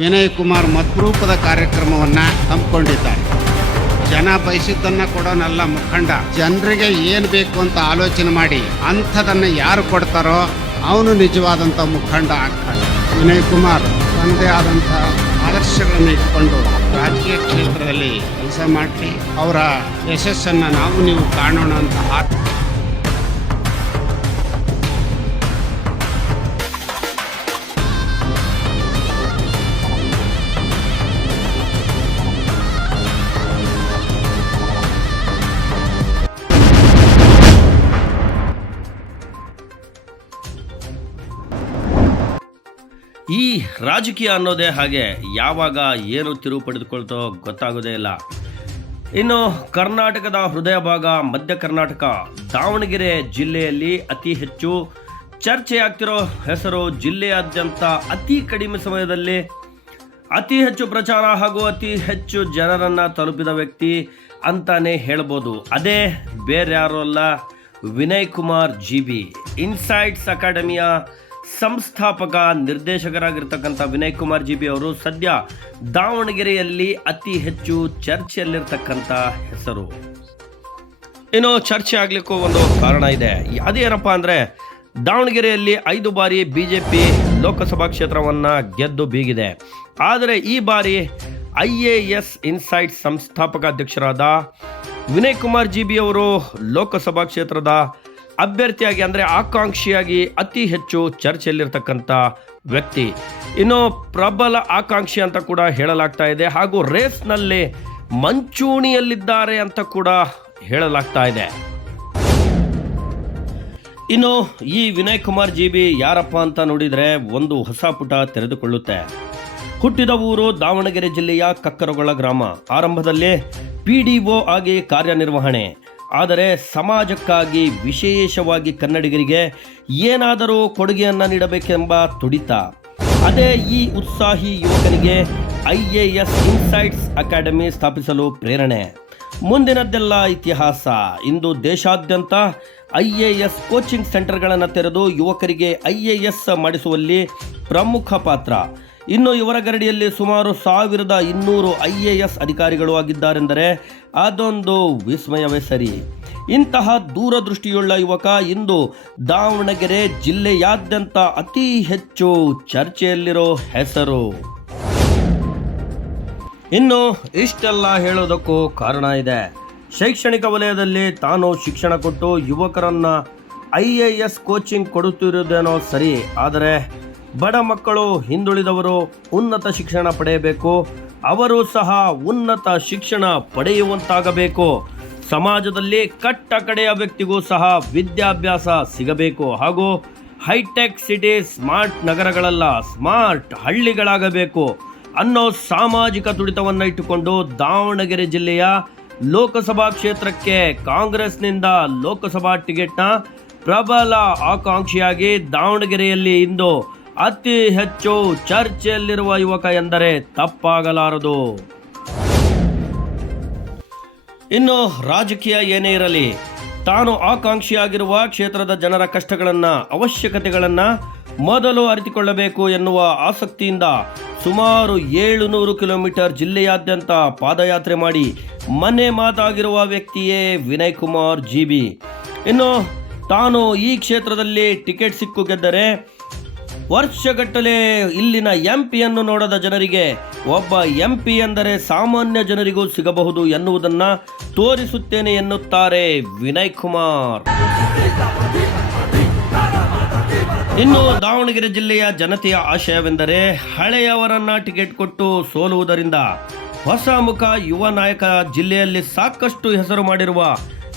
ವಿನಯ್ ಕುಮಾರ್ ಮದ್ರೂಪದ ಕಾರ್ಯಕ್ರಮವನ್ನು ಹಮ್ಮಿಕೊಂಡಿದ್ದಾರೆ. ಜನ ಬಯಸಿದ್ದನ್ನ ಕೊಡೋನಲ್ಲ ಮುಖಂಡ. ಜನರಿಗೆ ಏನು ಬೇಕು ಅಂತ ಆಲೋಚನೆ ಮಾಡಿ ಅಂಥದನ್ನು ಯಾರು ಕೊಡ್ತಾರೋ ಅವನು ನಿಜವಾದಂಥ ಮುಖಂಡ ಆಗ್ತಾನೆ. ವಿನಯ್ ಕುಮಾರ್ ತನ್ನದೇ ಆದಂಥ ಆದರ್ಶಗಳನ್ನು ಇಟ್ಕೊಂಡು ರಾಜಕೀಯ ಕ್ಷೇತ್ರದಲ್ಲಿ ಕೆಲಸ ಮಾಡಲಿ. ಅವರ ಯಶಸ್ಸನ್ನು ನಾವು ನೀವು ಕಾಣೋಣ ಅಂತ ಈ ರಾಜಕೀಯ ಅನ್ನೋದೇ ಹಾಗೆ ಯಾವಾಗ ಏನು ತಿರುವು ಪಡೆದುಕೊಳ್ತೋ ಗೊತ್ತಾಗೋದೇ ಇಲ್ಲ. ಇನ್ನು ಕರ್ನಾಟಕದ ಹೃದಯ ಭಾಗ, ಮಧ್ಯ ಕರ್ನಾಟಕ, ದಾವಣಗೆರೆ ಜಿಲ್ಲೆಯಲ್ಲಿ ಅತಿ ಹೆಚ್ಚು ಚರ್ಚೆಯಾಗ್ತಿರೋ ಹೆಸರು ಜಿಲ್ಲೆಯಾದ್ಯಂತ ಅತಿ ಕಡಿಮೆ ಸಮಯದಲ್ಲಿ ಅತಿ ಹೆಚ್ಚು ಪ್ರಚಾರ ಹಾಗೂ ಅತಿ ಹೆಚ್ಚು ಜನರನ್ನು ತಲುಪಿದ ವ್ಯಕ್ತಿ ಅಂತಾನೆ ಹೇಳ್ಬೋದು. ಅದೇ ಬೇರೆ ಯಾರು ಅಲ್ಲ Vinay Kumar G B. Insights ಅಕಾಡೆಮಿಯ ಸಂಸ್ಥಾಪಕ, ನಿರ್ದೇಶಕರಾಗಿರ್ತಕ್ಕಂಥ ವಿನಯ್ ಕುಮಾರ್ ಜಿ ಅವರು ಸದ್ಯ ದಾವಣಗೆರೆಯಲ್ಲಿ ಅತಿ ಹೆಚ್ಚು ಚರ್ಚೆಯಲ್ಲಿರ್ತಕ್ಕಂಥ ಹೆಸರು. ಇನ್ನು ಚರ್ಚೆ ಆಗಲಿಕ್ಕೂ ಒಂದು ಕಾರಣ ಇದೆ. ಅದೇನಪ್ಪ ಅಂದ್ರೆ, ದಾವಣಗೆರೆಯಲ್ಲಿ ಐದು ಬಾರಿ ಬಿ ಜೆ ಪಿ ಲೋಕಸಭಾ ಕ್ಷೇತ್ರವನ್ನ ಗೆದ್ದು ಬೀಗಿದೆ. ಆದರೆ ಈ ಬಾರಿ ಐ ಎ ಎಸ್ ಇನ್ಸೈಟ್ ಸಂಸ್ಥಾಪಕ ಅಧ್ಯಕ್ಷರಾದ ವಿನಯ್ ಕುಮಾರ್ ಜಿ ಅವರು ಲೋಕಸಭಾ ಕ್ಷೇತ್ರದ ಅಭ್ಯರ್ಥಿಯಾಗಿ ಅಂದರೆ ಆಕಾಂಕ್ಷಿಯಾಗಿ ಅತಿ ಹೆಚ್ಚು ಚರ್ಚೆಯಲ್ಲಿರ್ತಕ್ಕಂಥ ವ್ಯಕ್ತಿ. ಇನ್ನು ಪ್ರಬಲ ಆಕಾಂಕ್ಷಿ ಅಂತ ಕೂಡ ಹೇಳಲಾಗ್ತಾ ಇದೆ ಹಾಗೂ ರೇಸ್ನಲ್ಲಿ ಮಂಚೂಣಿಯಲ್ಲಿದ್ದಾರೆ ಅಂತ ಕೂಡ ಹೇಳಲಾಗ್ತಾ ಇದೆ. ಇನ್ನು ಈ ವಿನಯ್ ಕುಮಾರ್ ಜಿ ಬಿ ಯಾರಪ್ಪ ಅಂತ ನೋಡಿದರೆ ಒಂದು ಹೊಸ ಪುಟ ತೆರೆದುಕೊಳ್ಳುತ್ತೆ. ಹುಟ್ಟಿದ ಊರು ದಾವಣಗೆರೆ ಜಿಲ್ಲೆಯ ಕಕ್ಕರಗೊಳ ಗ್ರಾಮ. ಆರಂಭದಲ್ಲಿ ಪಿ ಡಿ ಒ ಆಗಿ ಕಾರ್ಯನಿರ್ವಹಣೆ. ಆದರೆ ಸಮಾಜಕ್ಕಾಗಿ ವಿಶೇಷವಾಗಿ ಕನ್ನಡಿಗರಿಗೆ ಏನಾದರೂ ಕೊಡುಗೆಯನ್ನು ನೀಡಬೇಕೆಂಬ ತುಡಿತ. ಅದೇ ಈ ಉತ್ಸಾಹಿ ಯುವಕನಿಗೆ I A S Insights academy ಸ್ಥಾಪಿಸಲು ಪ್ರೇರಣೆ. ಮುಂದಿನದ್ದೆಲ್ಲ ಇತಿಹಾಸ. ಇಂದು ದೇಶಾದ್ಯಂತ ಐ ಎ ಎಸ್ ಕೋಚಿಂಗ್ ಸೆಂಟರ್ಗಳನ್ನು ತೆರೆದು ಯುವಕರಿಗೆ ಐ ಎ ಎಸ್ ಮಾಡಿಸುವಲ್ಲಿ ಪ್ರಮುಖ ಪಾತ್ರ. ಇನ್ನು ಇವರ ಗರಡಿಯಲ್ಲಿ ಸುಮಾರು ಸಾವಿರದ ಇನ್ನೂರು ಐ ಎ ಎಸ್ ಅಧಿಕಾರಿಗಳು ಆಗಿದ್ದಾರೆಂದರೆ ಅದೊಂದು ವಿಸ್ಮಯವೇ ಸರಿ. ಇಂತಹ ದೂರದೃಷ್ಟಿಯುಳ್ಳ ಯುವಕ ಇಂದು ದಾವಣಗೆರೆ ಜಿಲ್ಲೆಯಾದ್ಯಂತ ಅತಿ ಹೆಚ್ಚು ಚರ್ಚೆಯಲ್ಲಿರೋ ಹೆಸರು. ಇನ್ನು ಇಷ್ಟೆಲ್ಲ ಹೇಳೋದಕ್ಕೂ ಕಾರಣ ಇದೆ. ಶೈಕ್ಷಣಿಕ ವಲಯದಲ್ಲಿ ತಾನು ಶಿಕ್ಷಣ ಕೊಟ್ಟು ಯುವಕರನ್ನ ಐ ಎ ಎಸ್ ಕೋಚಿಂಗ್ ಕೊಡುತ್ತಿರುವುದೇನೋ ಸರಿ, ಆದರೆ ಬಡ ಮಕ್ಕಳು ಹಿಂದುಳಿದವರು ಉನ್ನತ ಶಿಕ್ಷಣ ಪಡೆಯಬೇಕು. ಅವರು ಸಹ ಉನ್ನತ ಶಿಕ್ಷಣ ಪಡೆಯುವಂತಾಗಬೇಕು. ಸಮಾಜದಲ್ಲಿ ಕಟ್ಟ ಕಡೆಯ ವ್ಯಕ್ತಿಗೂ ಸಹ ವಿದ್ಯಾಭ್ಯಾಸ ಸಿಗಬೇಕು. ಹಾಗೂ ಹೈಟೆಕ್ ಸಿಟಿ ಸ್ಮಾರ್ಟ್ ನಗರಗಳಲ್ಲ, ಸ್ಮಾರ್ಟ್ ಹಳ್ಳಿಗಳಾಗಬೇಕು ಅನ್ನೋ ಸಾಮಾಜಿಕ ತುಡಿತವನ್ನು ಇಟ್ಟುಕೊಂಡು ದಾವಣಗೆರೆ ಜಿಲ್ಲೆಯ ಲೋಕಸಭಾ ಕ್ಷೇತ್ರಕ್ಕೆ ಕಾಂಗ್ರೆಸ್ನಿಂದ ಲೋಕಸಭಾ ಟಿಕೆಟ್ನ ಪ್ರಬಲ ಆಕಾಂಕ್ಷಿಯಾಗಿ ದಾವಣಗೆರೆಯಲ್ಲಿ ಇಂದು ಅತಿ ಹೆಚ್ಚು ಚರ್ಚೆಯಲ್ಲಿರುವ ಯುವಕ ಎಂದರೆ ತಪ್ಪಾಗಲಾರದು. ಇನ್ನು ರಾಜಕೀಯ ಏನೇ ಇರಲಿ, ತಾನು ಆಕಾಂಕ್ಷಿಯಾಗಿರುವ ಕ್ಷೇತ್ರದ ಜನರ ಕಷ್ಟಗಳನ್ನ, ಅವಶ್ಯಕತೆಗಳನ್ನ ಮೊದಲು ಅರಿತುಕೊಳ್ಳಬೇಕು ಎನ್ನುವ ಆಸಕ್ತಿಯಿಂದ ಸುಮಾರು ಏಳುನೂರು ಕಿಲೋಮೀಟರ್ ಜಿಲ್ಲೆಯಾದ್ಯಂತ ಪಾದಯಾತ್ರೆ ಮಾಡಿ ಮನೆ ಮಾತಾಗಿರುವ ವ್ಯಕ್ತಿಯೇ ವಿನಯ್ ಕುಮಾರ್ ಜಿ ಬಿ. ಇನ್ನು ತಾನು ಈ ಕ್ಷೇತ್ರದಲ್ಲಿ ಟಿಕೆಟ್ ಸಿಕ್ಕು ಗೆದ್ದರೆ ವರ್ಷಗಟ್ಟಲೆ ಇಲ್ಲಿನ ಎಂ ಪಿಯನ್ನು ನೋಡದ ಜನರಿಗೆ ಒಬ್ಬ ಎಂ ಪಿ ಎಂದರೆ ಸಾಮಾನ್ಯ ಜನರಿಗೂ ಸಿಗಬಹುದು ಎನ್ನುವುದನ್ನು ತೋರಿಸುತ್ತೇನೆ ಎನ್ನುತ್ತಾರೆ ವಿನಯ್ ಕುಮಾರ್. ಇನ್ನು ದಾವಣಗೆರೆ ಜಿಲ್ಲೆಯ ಜನತೆಯ ಆಶಯವೆಂದರೆ ಹಳೆಯವರನ್ನ ಟಿಕೆಟ್ ಕೊಟ್ಟು ಸೋಲುವುದರಿಂದ ಹೊಸ ಮುಖ ಯುವ ನಾಯಕ ಜಿಲ್ಲೆಯಲ್ಲಿ ಸಾಕಷ್ಟು ಹೆಸರು ಮಾಡಿರುವ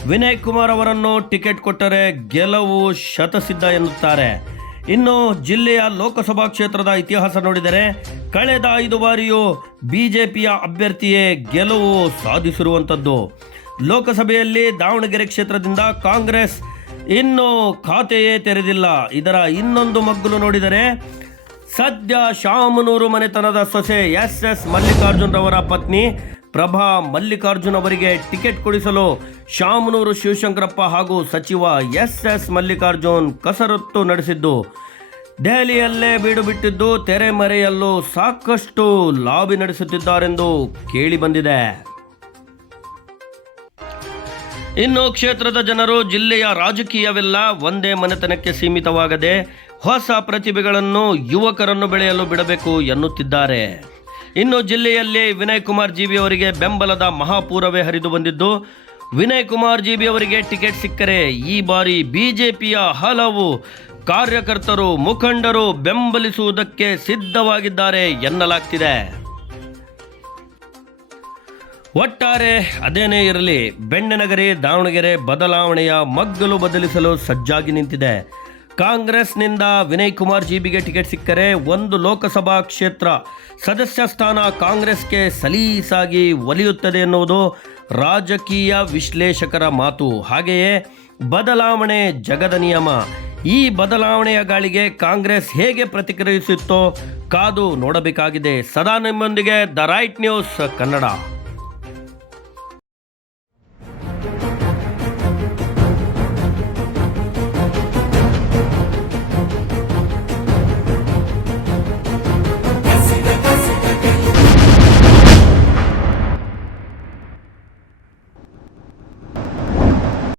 ವಿನಯ್ ಕುಮಾರ್ ಅವರನ್ನು ಟಿಕೆಟ್ ಕೊಟ್ಟರೆ ಗೆಲುವು ಶತಸಿದ್ಧ ಎನ್ನುತ್ತಾರೆ. ಇನ್ನು ಜಿಲ್ಲೆಯ ಲೋಕಸಭಾ ಕ್ಷೇತ್ರದ ಇತಿಹಾಸ ನೋಡಿದರೆ ಕಳೆದ ಐದು ಬಾರಿಯೂ ಬಿಜೆಪಿಯ ಅಭ್ಯರ್ಥಿಯೇ ಗೆಲುವು ಸಾಧಿಸಿರುವಂಥದ್ದು. ಲೋಕಸಭೆಯಲ್ಲಿ ದಾವಣಗೆರೆ ಕ್ಷೇತ್ರದಿಂದ ಕಾಂಗ್ರೆಸ್ ಇನ್ನು ಖಾತೆಯೇ ತೆರೆದಿಲ್ಲ. ಇದರ ಇನ್ನೊಂದು ಮಗ್ಗುಲು ನೋಡಿದರೆ ಸದ್ಯ ಶಾಮನೂರು ಮನೆತನದ ಸೊಸೆ ಎಸ್ ಎಸ್ ಮಲ್ಲಿಕಾರ್ಜುನ್ ರವರ ಪತ್ನಿ ಪ್ರಭಾ ಮಲ್ಲಿಕಾರ್ಜುನ್ ಅವರಿಗೆ ಟಿಕೆಟ್ ಕೊಡಿಸಲು ಶಾಮನೂರು ಶಿವಶಂಕರಪ್ಪ ಹಾಗೂ ಸಚಿವ ಎಸ್ ಎಸ್ ಮಲ್ಲಿಕಾರ್ಜುನ್ ಕಸರತ್ತು ನಡೆಸಿದ್ದು. ದೆಹಲಿಯಲ್ಲೇ ಬೀಡು ಬಿಟ್ಟಿದ್ದು ತೆರೆಮರೆಯಲ್ಲೂ ಸಾಕಷ್ಟು ಲಾಬಿ ನಡೆಸುತ್ತಿದ್ದಾರೆಂದು ಕೇಳಿ ಬಂದಿದೆ ಇನ್ನು ಕ್ಷೇತ್ರದ ಜನರು ಜಿಲ್ಲೆಯ ರಾಜಕೀಯವೆಲ್ಲ ಒಂದೇ ಮನೆತನಕ್ಕೆ ಸೀಮಿತವಾಗದೆ ಹೊಸ ಪ್ರತಿಭೆಗಳನ್ನು ಯುವಕರನ್ನು ಬೆಳೆಯಲು ಬಿಡಬೇಕು ಎನ್ನುತ್ತಿದ್ದಾರೆ. ಇನ್ನು ಜಿಲ್ಲೆಯಲ್ಲಿ ವಿನಯ್ ಕುಮಾರ್ ಜೀಬಿ ಅವರಿಗೆ ಬೆಂಬಲದ ಮಹಾಪೂರವೇ ಹರಿದು ಬಂದಿದ್ದು, ವಿನಯ್ ಕುಮಾರ್ ಜೀಬಿ ಅವರಿಗೆ ಟಿಕೆಟ್ ಸಿಕ್ಕರೆ ಈ ಬಾರಿ ಬಿಜೆಪಿಯ ಹಲವು ಕಾರ್ಯಕರ್ತರು, ಮುಖಂಡರು ಬೆಂಬಲಿಸುವುದಕ್ಕೆ ಸಿದ್ಧವಾಗಿದ್ದಾರೆ ಎನ್ನಲಾಗ್ತಿದೆ. ಒಟ್ಟಾರೆ ಅದೇನೇ ಇರಲಿ, ಬೆಣ್ಣೆನಗರಿ ದಾವಣಗೆರೆ ಬದಲಾವಣೆಯ ಮಗ್ಗಲು ಬದಲಿಸಲು ಸಜ್ಜಾಗಿ ನಿಂತಿದೆ. ಕಾಂಗ್ರೆಸ್ನಿಂದ ವಿನಯ್ ಕುಮಾರ್ ಜೀಬಿಗೆ ಟಿಕೆಟ್ ಸಿಕ್ಕರೆ ಒಂದು ಲೋಕಸಭಾ ಕ್ಷೇತ್ರ. ಸದಸ್ಯ ಸ್ಥಾನ ಕಾಂಗ್ರೆಸ್ಗೆ ಸಲೀಸಾಗಿ ಒಲಿಯುತ್ತದೆ ಎನ್ನುವುದು ರಾಜಕೀಯ ವಿಶ್ಲೇಷಕರ ಮಾತು. ಹಾಗೆಯೇ ಬದಲಾವಣೆ ಜಗದ ನಿಯಮ. ಈ ಬದಲಾವಣೆಯ ಗಾಳಿಗೆ ಕಾಂಗ್ರೆಸ್ ಹೇಗೆ ಪ್ರತಿಕ್ರಿಯಿಸುತ್ತೋ ಕಾದು ನೋಡಬೇಕಾಗಿದೆ. ಸದಾ ನಿಮ್ಮೊಂದಿಗೆ ದ ರೈಟ್ ನ್ಯೂಸ್ ಕನ್ನಡ.